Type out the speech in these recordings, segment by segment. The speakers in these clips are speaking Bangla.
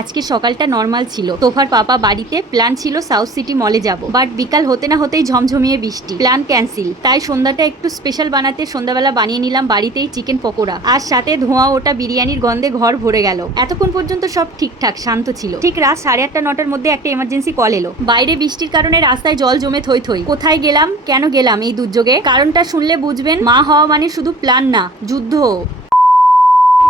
আজকে সকালটা নর্মাল ছিল। তোফার পাপা বাড়িতে, প্ল্যান ছিল সাউথ সিটি মলে যাব, বাট বিকাল হতে না হতেই ঝমঝমিয়ে বৃষ্টি, প্ল্যান ক্যান্সেল। তাই সন্ধ্যাটা একটু স্পেশাল বানাতে সন্ধ্যাবেলা বানিয়ে নিলাম বাড়িতেই চিকেন পকোড়া, আর সাথে ধোঁয়া ওটা বিরিয়ানির গন্ধে ঘর ভরে গেল। এতক্ষণ পর্যন্ত সব ঠিকঠাক শান্ত ছিল। ঠিক রাত 8:30 9টার মধ্যে একটা এমার্জেন্সি কল এলো। বাইরে বৃষ্টির কারণে রাস্তায় জল জমে থই থই। কোথায় গেলাম, কেন গেলাম এই দুর্যোগে, কারণটা শুনলে বুঝবেন। মা হওয়া মানে শুধু প্ল্যান না, যুদ্ধ।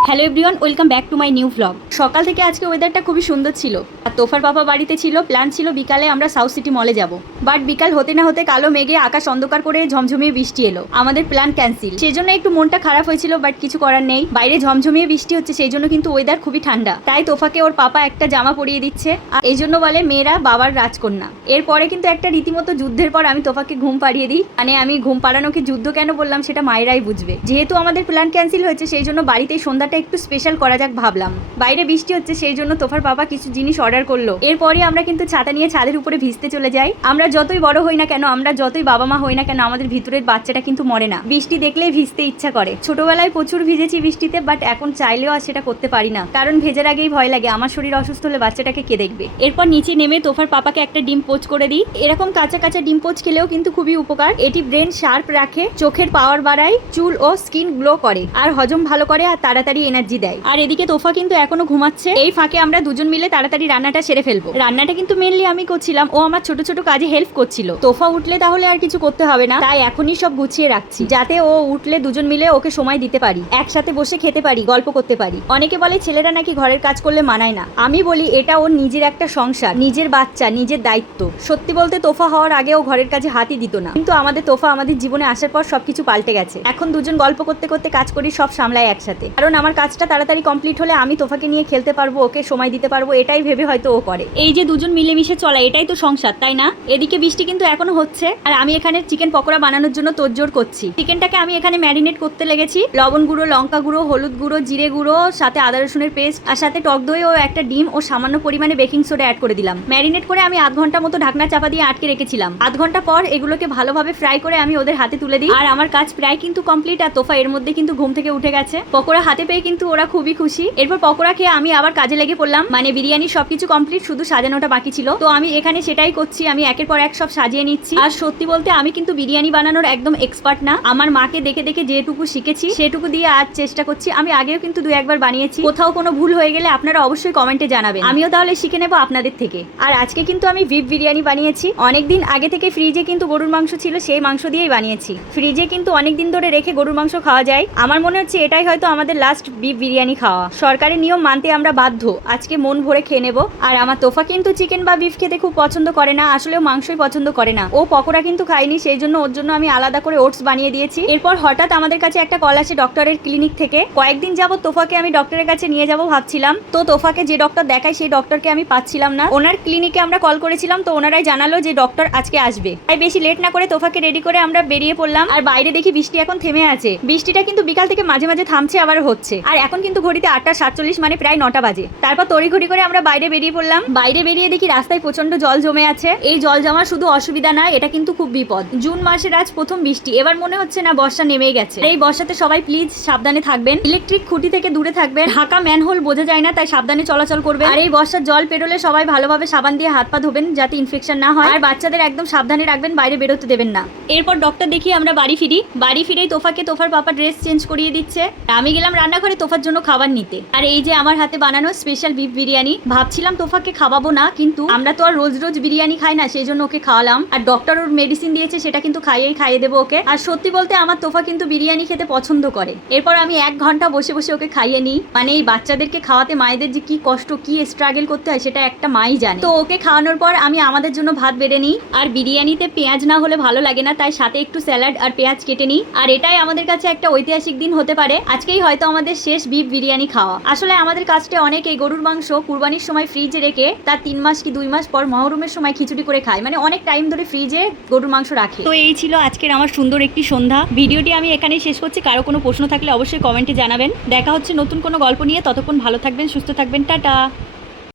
Hello everyone, welcome back to my new vlog. সকাল থেকে আজকে ওয়েদারটা খুবই সুন্দর ছিল, আর তোফার পাপা বাড়িতে ছিল। প্ল্যান ছিল বিকালে আমরা সাউথ সিটি মলে যাব, বাট বিকাল হতে না হতে কালো মেঘে আকাশ অন্ধকার করে ঝমঝমিয়ে বৃষ্টি এলো। আমাদের প্ল্যান ক্যান্সেল। সেই জন্য একটু মনটা খারাপ হয়েছিল, বাট কিছু করার নেই। বাইরে ঝমঝমিয়ে বৃষ্টি হচ্ছে, সেই জন্য কিন্তু ওয়েদার খুবই ঠান্ডা। তাই তোফাকে ওর পাপা একটা জামা পরিয়ে দিচ্ছে, আর এই জন্য বলে মেয়েরা বাবার রাজকন্যা। এরপরে কিন্তু একটা রীতিমতো যুদ্ধের পর আমি তোফাকে ঘুম পাড়িয়ে দিই। মানে আমি ঘুম পাড়ানোকে যুদ্ধ কেন বললাম সেটা মায়েরাই বুঝবে। যেহেতু আমাদের প্ল্যান ক্যান্সেল হয়েছে, সেই জন্য বাড়িতেই সন্ধ্যাটা একটু স্পেশাল করা যাক ভাবলাম। বাইরে বৃষ্টি হচ্ছে, সেই জন্য তোফার বাবা কিছু জিনিস অর্ডার করলো। এরপরে আমরা কিন্তু ছাতা নিয়ে ছাদের উপরে ভিজতে চলে যাই। আমরা যতই বড় হই না কেন, আমরা যতই বাবা মা হই না কেন, আমাদের ভিতরের বাচ্চাটা কিন্তু মরে না। বৃষ্টি দেখলেই ভিজতে ইচ্ছা করে। ছোটবেলায় প্রচুর ভিজেছি বৃষ্টিতে, বাট এখন চাইলেও আর সেটা করতে পারি না, কারণ ভেজার আগেই ভয় লাগে আমার শরীর অসুস্থ হলে বাচ্চাটাকে কে দেখবে। এরপর নিচে নেমে তোফার পাপাকে একটা ডিম পোচ করে দিই। এরকম কাঁচা কাঁচা ডিম পোচ খেলেও কিন্তু খুবই উপকার। এটি ব্রেন শার্প রাখে, চোখের পাওয়ার বাড়ায়, চুল ও স্কিন গ্লো করে, আর হজম ভালো করে, আর তাড়াতাড়ি এনার্জি দেয়। আর এদিকে তোফা কিন্তু এখনো ঘুমাচ্ছে। এই ফাঁকে আমরা দুজন মিলে তাড়াতাড়ি রান্নাটা সেরে ফেলবো। রান্নাটা কিন্তু মেনলি আমি করছিলাম, ও আমার ছোট ছোট কাজে হেল্প করছিল। তোফা উঠলে তাহলে আর কিছু করতে হবে না, তাই এখনই সব গুছিয়ে রাখছি, যাতে ও উঠলে দুজন মিলে ওকে সময় দিতে পারি, একসাথে বসে খেতে পারি, গল্প করতে পারি। অনেকে বলে ছেলেরা নাকি ঘরের কাজ করলে মানায় না। আমি বলি এটা ওর নিজের একটা সংসার, নিজের বাচ্চা, নিজের দায়িত্ব। সত্যি বলতে তোফা হওয়ার আগে ও ঘরের কাজে হাতই দিত না, কিন্তু আমাদের তোফা আমাদের জীবনে আসার পর সবকিছু পাল্টে গেছে। এখন দুজন গল্প করতে করতে কাজ করি, সব সামলায় একসাথে। কারণ আমার কাজটা তাড়াতাড়ি কমপ্লিট হলে আমি তোফাকে নিয়ে খেলতে পারবো, ওকে সময় দিতে পারবো, এটাই ভেবে হয়তো ও করে। এই যে দুজন মিলেমিশে চলা, এটাই তো সংসার, তাই না? এদিকে বৃষ্টি কিন্তু এখনো হচ্ছে, আর আমি এখানে চিকেন পকোড়া বানানোর জন্য তোড়জোড় করছি। চিকেনটাকে আমি এখানে ম্যারিনেট করতে লেগেছি। লবণ গুঁড়ো, লঙ্কা গুঁড়ো, হলুদ গুঁড়ো, জিরে গুঁড়ো, সাথে আদা রসুনের পেস্ট, আর সাথে টক দই ও একটা ডিম ও সামান্য পরিমাণে বেকিং সোডা অ্যাড করে দিলাম। ম্যারিনেট করে আমি আধ ঘন্টা মতো ঢাকনা চাপা দিয়ে আটকে রেখেছিলাম। আধ ঘন্টা পর এগুলোকে ভালোভাবে ফ্রাই করে আমি ওদের হাতে তুলে দিই, আর আমার কাজ প্রায় কিন্তু কমপ্লিট। আর তোফা এর মধ্যে কিন্তু ঘুম থেকে উঠে গেছে। পকোড়া হাতে পেয়ে কিন্তু ওরা খুবই খুশি। এরপর পকোড়া খেয়ে আমি আবার কাজে লেগে পড়লাম। মানে বিরিয়ানি সবকিছু কমপ্লিট, শুধু সাজানোটা বাকি ছিল। তো আমি এখানে সেটাই করছি, আমি একের পর এক সব সাজিয়ে নিচ্ছি। আর সত্যি বলতে আমি কিন্তু বিরিয়ানি বানানোর একদম এক্সপার্ট না। আমার মাকে দেখে দেখে যেটুকু শিখেছি সেটুকু দিয়ে আজ চেষ্টা করছি। আমি আগেও কিন্তু 2-1 বার বানিয়েছি। কোথাও কোনো ভুল হয়ে গেলে আপনারা অবশ্যই কমেন্টে জানাবেন, আমিও তাহলে শিখে নেবো আপনাদের থেকে। আর আজকে কিন্তু আমি বিফ বিরিয়ানি বানিয়েছি। অনেকদিন আগে থেকে ফ্রিজে কিন্তু গরুর মাংস ছিল, সেই মাংস দিয়েই বানিয়েছি। ফ্রিজে কিন্তু অনেকদিন ধরে রেখে গরুর মাংস খাওয়া যায়। আমার মনে হচ্ছে এটাই হয়তো আমাদের লাস্ট বিফ বিরিয়ানি খাওয়া। সরকারি নিয়ম মানতে আমরা বাধ্য। আজকে মন ভরে খেয়ে নেবো। আর আমার তোফা কিন্তু চিকেন বা বিফ খেতে খুব পছন্দ করে না, আসলেও মাংসই পছন্দ করে না। ও পকোড়া কিন্তু খায়নি, সেই জন্য ওর জন্য আমি আলাদা করে ওটস বানিয়ে দিয়েছি। এরপর হঠাৎ আমাদের কাছে একটা কল আসে ডক্টরের ক্লিনিক থেকে। কয়েকদিন যাবত তোফাকে আমি ডক্টরের কাছে নিয়ে যাবো ভাবছিলাম, তো তোফাকে যে ডক্টর দেখায় সেই ডক্টরকে আমি পাচ্ছিলাম না। ওনার ক্লিনিকে আমরা কল করেছিলাম, তো ওনারাই জানালো যে ডক্টর আজকে আসবে। তাই বেশি লেট না করে তোফাকে রেডি করে আমরা বেরিয়ে পড়লাম। আর বাইরে দেখি বৃষ্টি এখন থেমে আছে। বৃষ্টিটা কিন্তু বিকাল থেকে মাঝে মাঝে থামছে, আবার হচ্ছে। আর এখন কিন্তু ঘড়িতে 8:47, মানে প্রায় 9টা বাজে। তারপর তড়িঘড়ি করে আমরা বাইরে বেরিয়ে পড়লাম। বাইরে বেরিয়ে দেখি রাস্তায় প্রচন্ড জল জমে আছে। এই জল জমার শুধু অসুবিধা না, এটা কিন্তু খুব বিপদ। জুন মাসের আজ প্রথম বৃষ্টি। এবার মনে হচ্ছে না বর্ষা নেমেই গেছে। এই বর্ষাতে সবাই প্লিজ সাবধানে থাকবেন, ইলেকট্রিক খুঁটি থেকে দূরে থাকবেন। ঢাকা ম্যানহোল বোঝা যায় না, তাই সাবধানে চলাচল করবেন। আর এই বর্ষার জল পেরোলে সবাই ভালোভাবে সাবান দিয়ে হাত পা ধোবেন, যাতে ইনফেকশন না হয়। আর বাচ্চাদের একদম সাবধানে রাখবেন, বাইরে বেরোতে দেবেন না। এরপর ডক্টর দেখিয়ে আমরা বাড়ি ফিরি। বাড়ি ফিরেই তোফাকে তোফার পাপা ড্রেস চেঞ্জ করিয়ে দিচ্ছে। আমি গেলাম রান্নাঘরে তোফার জন্য খাবার নিতে। আর এই যে আমার হাতে বানানো স্পেশাল বিফ বিরিয়ানি। ভাবছিলাম তোফাকে খাওয়াবো না, কিন্তু আমরা তো আর রোজ রোজ বিরিয়ানি খাই না, সেই জন্য ওকে খাওয়ালাম। আর ডক্টর ওর মেডিসিন দিয়েছে, সেটা কিন্তু খাইয়ে দেবো ওকে। আর সত্যি বলতে আমার তোফা কিন্তু বিরিয়ানি খেতে পছন্দ করে। এরপর আমি 1 ঘন্টা বসে বসে ওকে খাইয়ে নিই। মানে এই বাচ্চাদেরকে খাওয়াতে মায়েদের যে কি কষ্ট, কি স্ট্রাগল করতে হয়, সেটা একটা মাই জানে। তো ওকে খাওয়ানোর পর আমি আমাদের জন্য ভাত বেড়ে নিই। আর বিরিয়ানিতে পেঁয়াজ না হলে ভালো লাগে না, তাই সাথে একটু স্যালাড আর পেঁয়াজ কেটে নিই। আর এটাই আমাদের কাছে একটা ঐতিহাসিক দিন হতে পারে। আজকেই হয়তো আমাদের শেষ বিফ বিরিয়ানি খাওয়া। আসলে আমাদের কাছে অনেক এই গরুর মাংস কুরবানির সময় ফ্রিজে রেখে তার 3 মাস কি 2 মাস পর মহরমের সময় খিচুড়ি করে খায়। মানে অনেক টাইম ধরে ফ্রিজে গরুর মাংস রাখে। তো এই ছিল আজকের আমার সুন্দর একটি সন্ধ্যা। ভিডিওটি আমি এখানেই শেষ করছি। কারো কোনো প্রশ্ন থাকলে অবশ্যই কমেন্টে জানাবেন। দেখা হচ্ছে নতুন কোনো গল্প নিয়ে। ততক্ষণ ভালো থাকবেন, সুস্থ থাকবেন, টাটা।